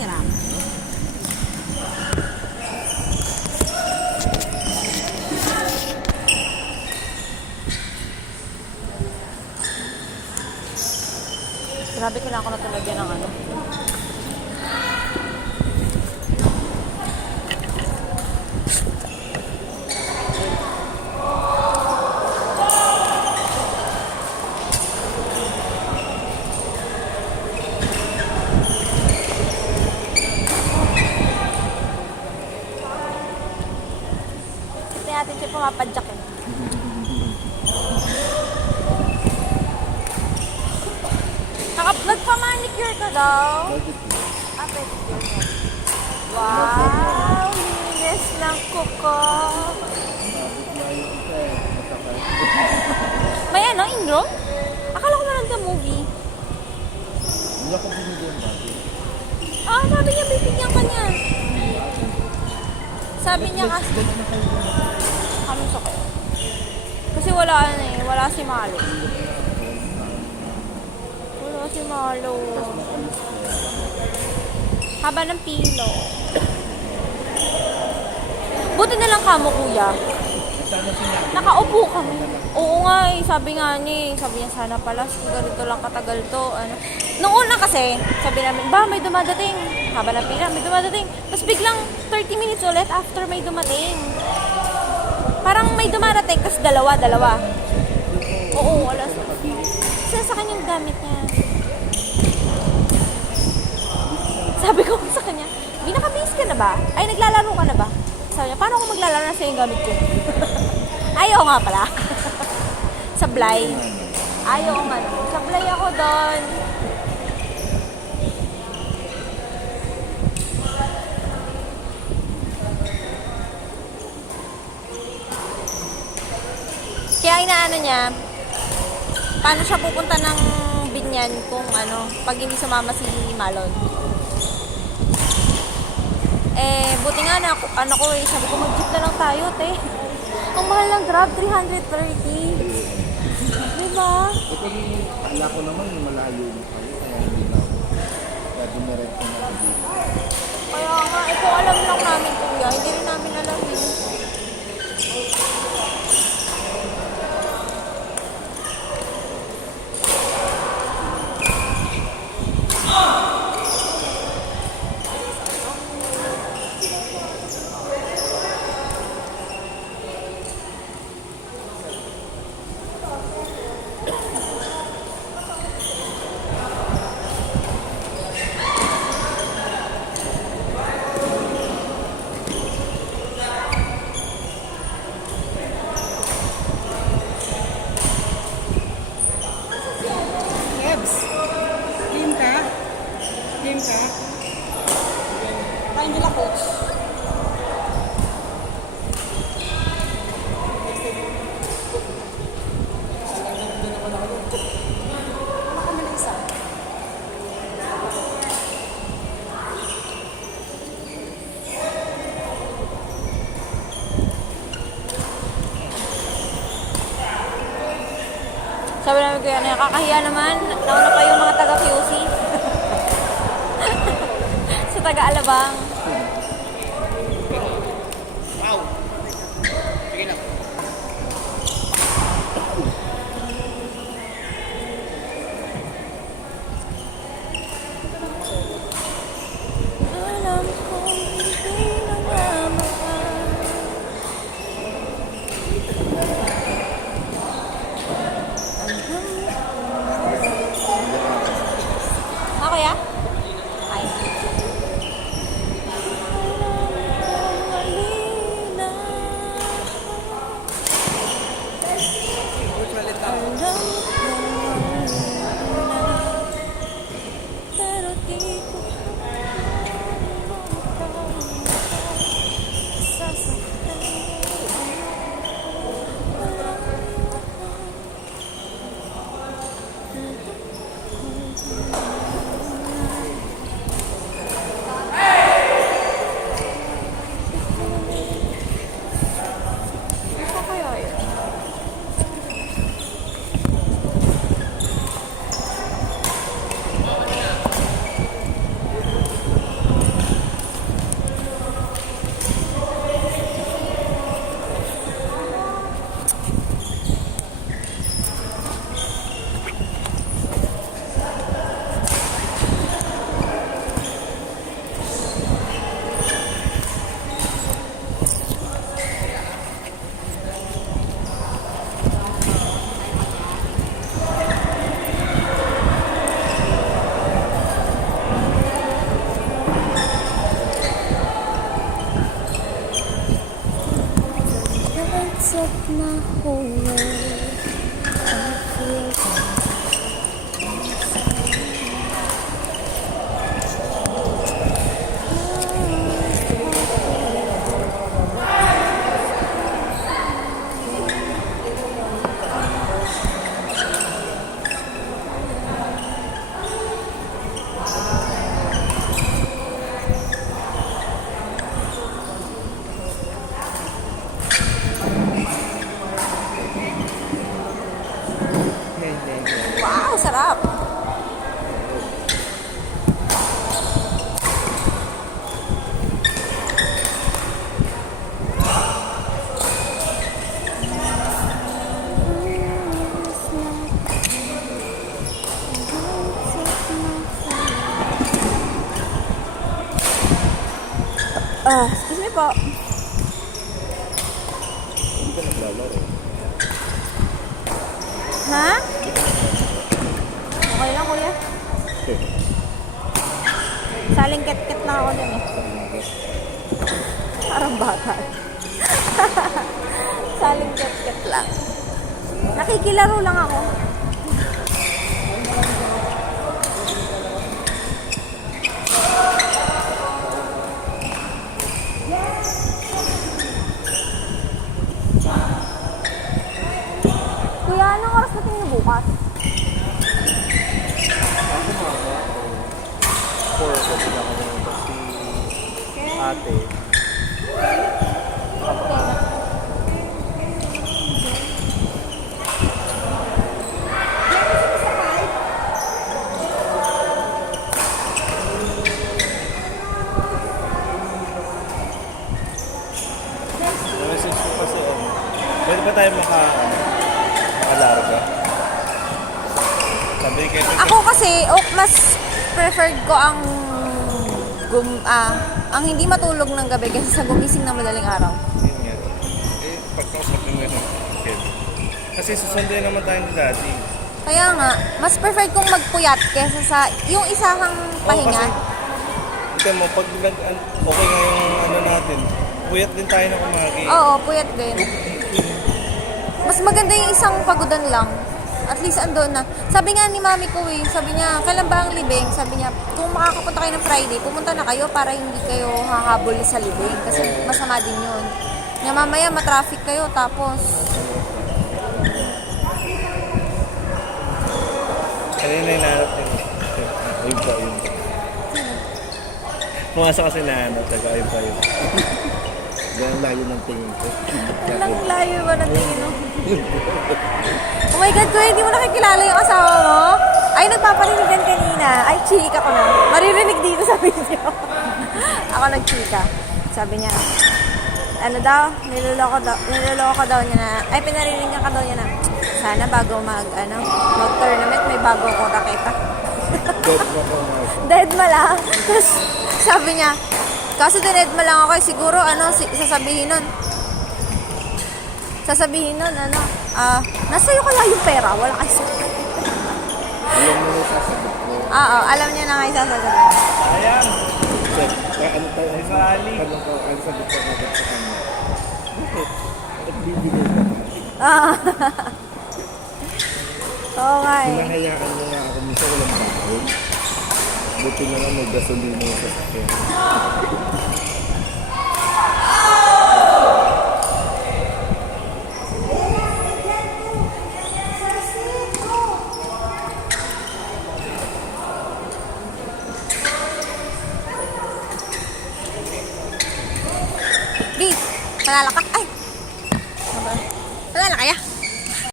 hirap. Grabe, kailangan ko na talaga ng ano. Kasi natin siya pumapadyak eh. Nagpa-manicure ka daw? Ah, pedicure mo. Wow! Linis ng kuko. May ano, ingrown? Akala ko manood ng movie. Hindi ako binigyan natin. Ah, sabi niya, bibigyan ka niya. Sabi niya kasi... Ano sa kayo? Kasi wala ano eh, wala si Malo. Wala si Malo. Haba ng pilo. Buti na lang kamo, kuya. Nakaupo kami. Oo nga eh, sabi niya sana pala, ganito lang katagal to. Ano. Noong una kasi, sabi namin, ba may dumadating. Haba ng pila, may dumadating. Tapos biglang 30 minutes ulit after may dumating. Parang may dumarating, tapos dalawa. Oo, wala sa. Kasi sa kanyang gamit niya. Sabi ko sa kanya, binaka-base ka na ba? Ay, naglalaro ka na ba? Sabi niya, paano ako maglalaro na sa yung gamit ko? Ayaw nga pala. Sablay. Ayaw nga. Sablay ako doon. Kaya inaano niya, paano siya pupunta ng Binyan kung ano, pag hindi sumama si Malon. Eh, buti nga na, ano ko eh, sabi ko mag-jeep na lang tayo, te. Ang mahal ng Grab, 330. Diba? Akala ko naman malayo mo kayo, kaya hindi na ako. Kaya dumiret ko na dito. Kaya nga, ito alam lang namin kuya, hindi rin namin alam eh. Kain nila, coach. Sabi namin kuya, nakakahiya naman. Nauna pa yung mga taga-QC. Sa taga-Alabang. Wow! Sige na. Alam kong hindi na namahal. Okay, ah? Ay. makuya. Wow, sarap! Excuse me po. Hindi ka naglalaro. Ha? Okay lang, kuya. Saling ket-ket lang ako dun eh. Parang bata. Saling ket-ket lang. Nakikilaro lang ako. Kuya, anong oras natin yung bukas? Ako mga 4 ko sila kami si ate. Message ko kasi pwede ba tayo makalaro ka? Sabi kayo Ako kasi, mas preferred ko ang ang hindi matulog ng gabi kaysa sa gumising ng madaling araw. yun nga. Pagkausapin mo yun. Okay. Kasi susunduin naman tayo ni dati. Kaya nga, mas preferred kong magpuyat kaysa sa yung isahang pahinga. Ito mo, pag okay nga yung natin, puyat din tayo na kumagi. Oo, puyat din. Mas maganda yung isang pagudan lang. At least andun na. Sabi nga ni mami ko sabi niya, kailan ba ang libing? Sabi niya, kung makakapunta kayo ng Friday, pumunta na kayo para hindi kayo hahabol sa libing. Kasi masama din yun. Nga mamaya matraffic kayo, tapos Kanina yung nahanap yun. Ayun pa yun. Pumasok kasi nahanap, ayun pa yun. Ganang layo ng tingin ko. walang layo ba ng tingin mo? Oh my God, kuya, hindi mo nakikilala yung asawa mo? Ay, nagpaparinigan kanina. Ay, chika ko na. Maririnig dito sa video. Ako nagchika. Sabi niya, ano daw, niloloko daw niya na, ay, pinarinigan ka daw niya na, sana bago mag-tournament, may bago akong raketa. Dead mo ko nga. Deadma lang. Tapos, sabi niya, kaso dinedma lang ako, siguro, sasabihin nun, nasa iyo kaya yung pera, wala kasi. Alam mo yung sasagot ko. Oo, alam niya na nga yung sasagot. Ayan! Ano tayo? Ay, Sali. Tanong ko, ang sagot ko agad sa kanya. Bakit? At bibigay ka ba? Oo nga eh. Hinahayaan mo nga ako minsan walang bahay. Buti na lang may gasolina yung sasakyan. B, panala ka. Ay,